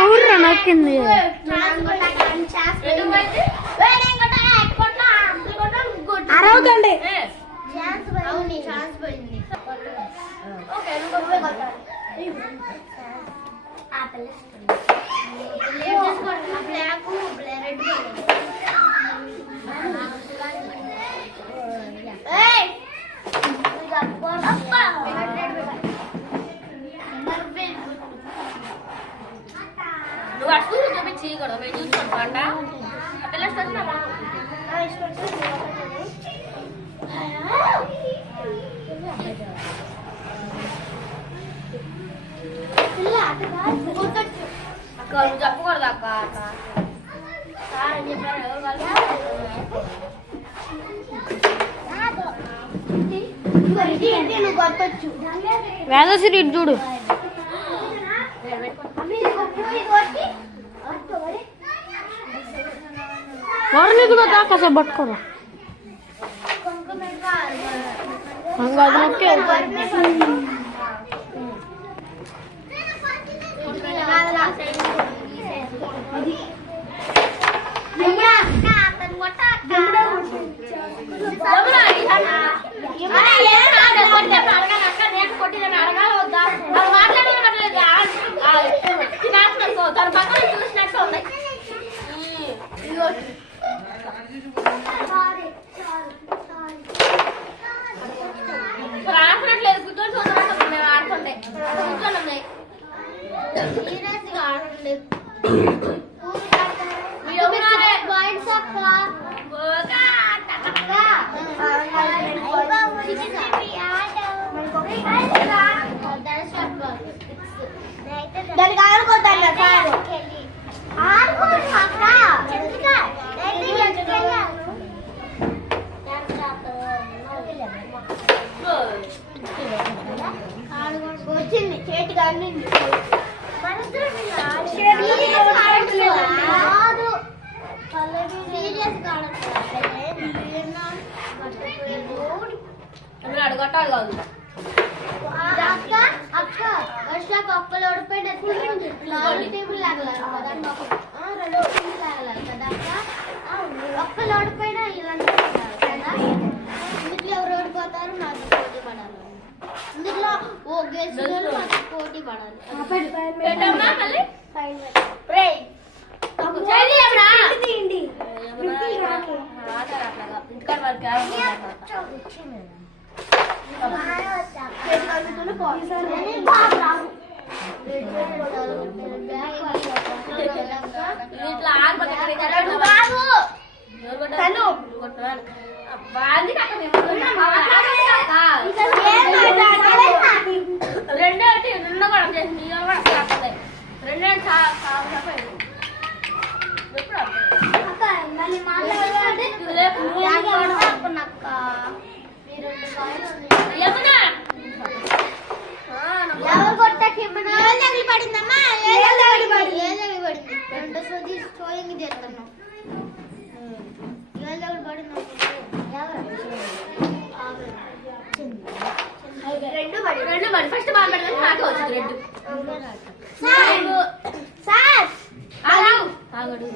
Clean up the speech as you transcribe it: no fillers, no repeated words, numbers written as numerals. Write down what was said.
ఎవరు నొక్కింది అరవకండి నువ్వు అటు చూపించి కూడా మేము చూసుకోండి చెప్పకూడదు అక్క వేదశ్రీ ఇటు చూడు వారిని కూడా దాకా పట్టుకోరా తన పక్కన చూసినట్టు ఉన్నాయి ఆడట్లేదు కూర్చొని చూస్తున్నట్టు మేము ఆడుతుండే కూర్చొని ఆడట్లేదు దానికి ఆడుకోతాను వచ్చింది చేతికి అందింది అడగట్టాలి కాదు అక్క అక్క వర్షాక ఒక్కలు ఓడిపోయిన టేబుల్ లాగలారు కదా రెండు టేబుల్ లాగలారు కదా అక్క ఒక్కలు ఓడిపోయినా ఇలాంటి కదా ఇందులో ఎవరు ఓడిపోతారు నాకు పోటీ పడాలి ఇందులో ఓ గెలిచిన నాకు పోటీ పడాలి ఇట్లా రెండే నిన్న కూడా చేసింది రెండే ఎవరు కొట్టకి పడిందమ్మా రెండు సోయింగ్ చేస్తున్నాం రెండు పడి ఫస్ట్ బాల్ పెడతాను నాకు వచ్చింది రెండు సార్ ఆగడు